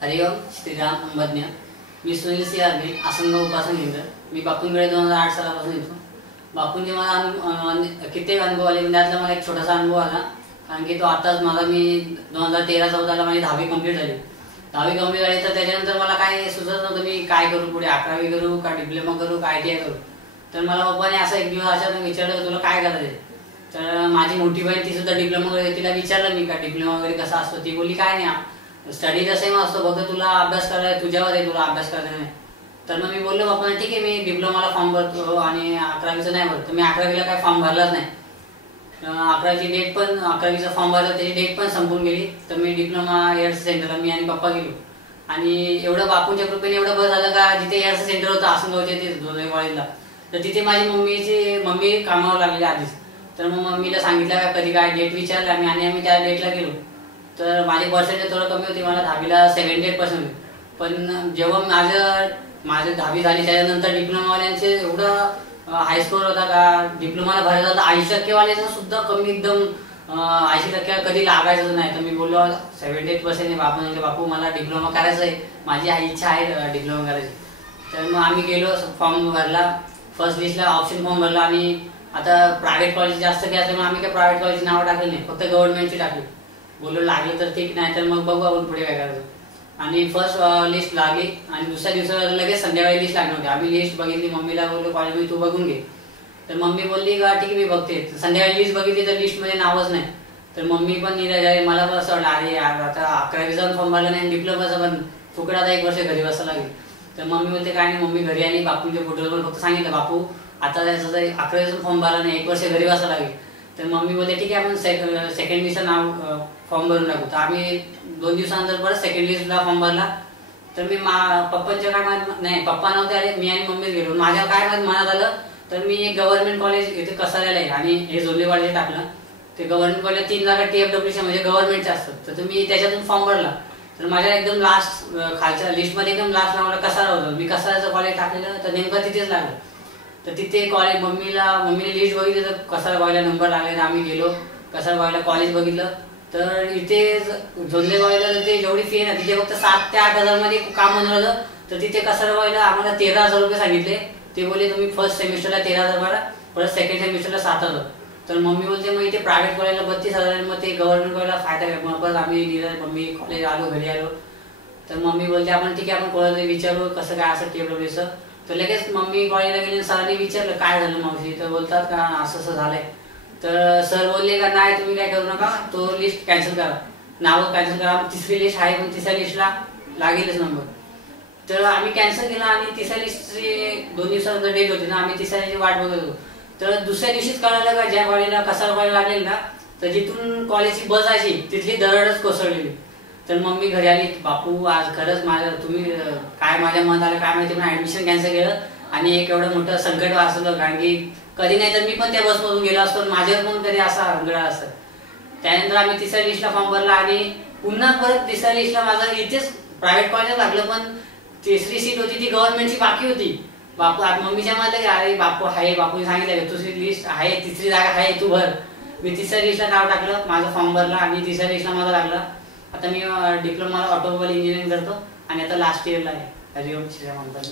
हरिओम श्रीराम अंबज्ञ। मी सुनील सियारने आसनगाव उपासन केंद्र। मी बापूंकडे 2008 सालापासून येतो। बापूंचे मला कित्येक अनुभव आले, पण त्यातला मला एक छोटासा अनुभव आला, कारण की तो आताच मला मी 2013-14 माझी 10वी कंप्लीट झाली। 10वी कंप्लीट झाली तर त्याच्यानंतर मला काय सुचत नव्हतं मी काय करू, पुढे 11वी करू का डिप्लोमा करू का ITI करू। तर मला पप्पाने असं एक दिवस अचानक विचारलं तुला काय करायचं। तर माझी मोठी बहीण ती सुद्धा डिप्लोमा करते, तिला विचारलं मी का डिप्लोमा वगैरे कसा असतो। ती बोलली काय नाही, स्टडी तर सेम असतो, फक्त तुला अभ्यास करायला तुझ्यावर आहे, तुला अभ्यास करायचा नाही। तर मग मी बोललो बाप्पांना ठीक आहे मी डिप्लोमाला फॉर्म भरतो आणि 11वीचं नाही भरतो। मी 11वीला काय फॉर्म भरलाच नाही। 11वीची डेट पण 11वीचा फॉर्म भरला त्याची डेट पण संपून गेली। तर मी डिप्लोमा एअर्स सेंटरला मी आणि पप्पा गेलो आणि एवढं बापूंच्या कृपेने एवढं बरं झालं का जिथे एअर्स सेंटर होतं आसनगावच्या ते दोन्ही कॉलेजला, तर तिथे माझी मम्मी कामावर लागली आधीच। तर मग मम्मीला सांगितलं का कधी काय डेट विचारला आणि आम्ही त्या डेटला गेलो। तर माझे पर्सेंटेज थोडं कमी होते, मला 10वीला 78% होते। पण जेव्हा माझं 10वी झाली त्याच्यानंतर डिप्लोमावाल्यांचे एवढं हाय स्कोर होता का डिप्लोमाला भरायचा तर 80% वाल्याचं सुद्धा कमी एकदम 80% कधी लागायचं नाही। तर मी बोललो 78% आहे। बापू मला डिप्लोमा करायचा आहे, माझी इच्छा आहे डिप्लोमा करायची। तर मग आम्ही गेलो, फॉर्म भरला, फर्स्ट लिस्टला ऑप्शन फॉर्म भरला आणि आता प्रायव्हेट कॉलेज जास्त काही असल्यामुळे आम्ही काही प्रायव्हेट कॉलेज नाव टाकले नाही, फक्त गव्हर्नमेंटची टाकली। बोललो लागलं तर ठीक, नाही तर मग बघू आपण पुढे काय करायचं। आणि फर्स्ट लिस्ट लागली आणि दुसऱ्या दिवसाला लगेच संध्याकाळी लिस्ट लागली होती। आम्ही लिस्ट बघितली, मम्मीला बोललो कॉलेजमध्ये तू बघून घे। तर मम्मी बोलली का ठीक आहे मी बघते। संध्याकाळी लिस्ट बघितली तर लिस्टमध्ये नावच नाही। तर मम्मी पण निराश झाली, मला पण असं वाटलं अरे यार आता 11वीचा फॉर्म भरला नाही, डिप्लोमाचा पण फुकट, आता 1 वर्ष घरी बसायला लागेल। तर मम्मी बोलते काय नाही, मम्मी घरी आली, बापूंच्या फोटोवर फक्त सांगितलं बापू आता त्याचं 11वीचा फॉर्म भरला नाही, 1 वर्ष घरी बसायला लागेल। तर मम्मी बोलते ठीक आहे आपण सेकंड लिस्टचं नाव फॉर्म भरून टाकू। तर आम्ही 2 दिवसानंतर परत सेकंड लिस्टला फॉर्म भरला। तर मी पप्पांच्या काय नाही, पप्पा नव्हते आले, मी आणि मम्मीच गेलो। माझ्या काय मनात आलं तर मी एक गव्हर्नमेंट कॉलेज इथे कसाऱ्याला आहे आणि हे जोल्ले कॉलेज टाकलं। ते गव्हर्नमेंट कॉलेज 3 जागा TFWC म्हणजे गव्हर्नमेंटचे असतात। तर मी त्याच्यातून फॉर्म भरला। तर माझ्या एकदम लास्ट खालच्या लिस्टमध्ये एकदम लास्टला मला कसारा होतं, मी कसाऱ्याचं कॉलेज टाकलेलं तर नेमकं तिथेच लागलं। तर तिथे कॉलेज मम्मीने लिस्ट बघितली तर कसारा कॉलेजला नंबर लागले। आम्ही गेलो कसारा कॉलेजला, कॉलेज बघितलं तर इथे जोल्ले कॉलेजला ते जेवढी फी आहे ना तिथे फक्त 7 ते 8 हजार मध्ये काम होणार होतं। तर तिथे कसारा कॉलेजला आम्हाला 13,000 रुपये सांगितले। ते बोलले तुम्ही फर्स्ट सेमिस्टरला 13,000 भरा, परत सेकंड सेमिस्टरला 7,000। तर मम्मी बोलते मग इथे प्रायव्हेट कॉलेजला 32,000 मग ते गव्हर्नमेंट कॉलेजला फायदा काय। मग परत आम्ही मम्मी कॉलेज आलो, घरी आलो। तर मम्मी बोलते आपण ठीक आहे आपण कॉलेजला विचारू कसं काय असं TFWC। तर लगेच मम्मी कॉलेजला गेली, सरांनी विचारलं काय झालं मावशी। तर बोलतात का असं असं झालंय। तर सर बोलले का नाही तुम्ही काय करू नका, तो लिस्ट कॅन्सल करा, नाव कॅन्सल करा। तिसरी लिस्ट आहे पण तिसऱ्या लिस्टला लागेलच नंबर। तर आम्ही कॅन्सल केला आणि तिसऱ्या लिस्टची 2 दिवसानंतर डेट होती ना, आम्ही तिसऱ्या लिस्टची वाट बघत होतो। तर दुसऱ्या दिवशीच कळलं का ज्या कॉलेजला कसारा कॉलेज लागलेल ना तर जिथून कॉलेजची बस जायची तिथली दरडच कोसळलेली। तर मम्मी घरी आली, बापू आज खरंच तुम्ही काय माझ्या मनात आलं काय माहिती, पण ऍडमिशन कॅन्सल केलं आणि एक एवढं मोठं संकट वाचलं। कारण की कधी नाही तर मी पण त्या बसमधून गेलो असतो, माझ्यावर पण कधी असा हंगडा असतं। त्यानंतर आम्ही तिसऱ्या लिस्टला फॉर्म भरला आणि पुन्हा परत तिसऱ्या लिस्टला माझं इथेच प्रायव्हेट कॉलेज लागलं, पण तिसरी सीट होती ती गव्हर्नमेंटची बाकी होती। बापू मम्मीच्या मनात अरे बापू आहे, बापूने सांगितलं दुसरी लिस्ट आहे, तिसरी जागा आहे तू भर। मी तिसऱ्या लिस्टला नाव टाकलं, माझा फॉर्म भरला आणि तिसऱ्या लिस्टला माझा लागला। आता मी डिप्लोमाला ऑटोमोबाईल इंजिनिअरिंग करतो आणि आता लास्ट इयरला आहे। हरिओम श्रीराम अंबज्ञ।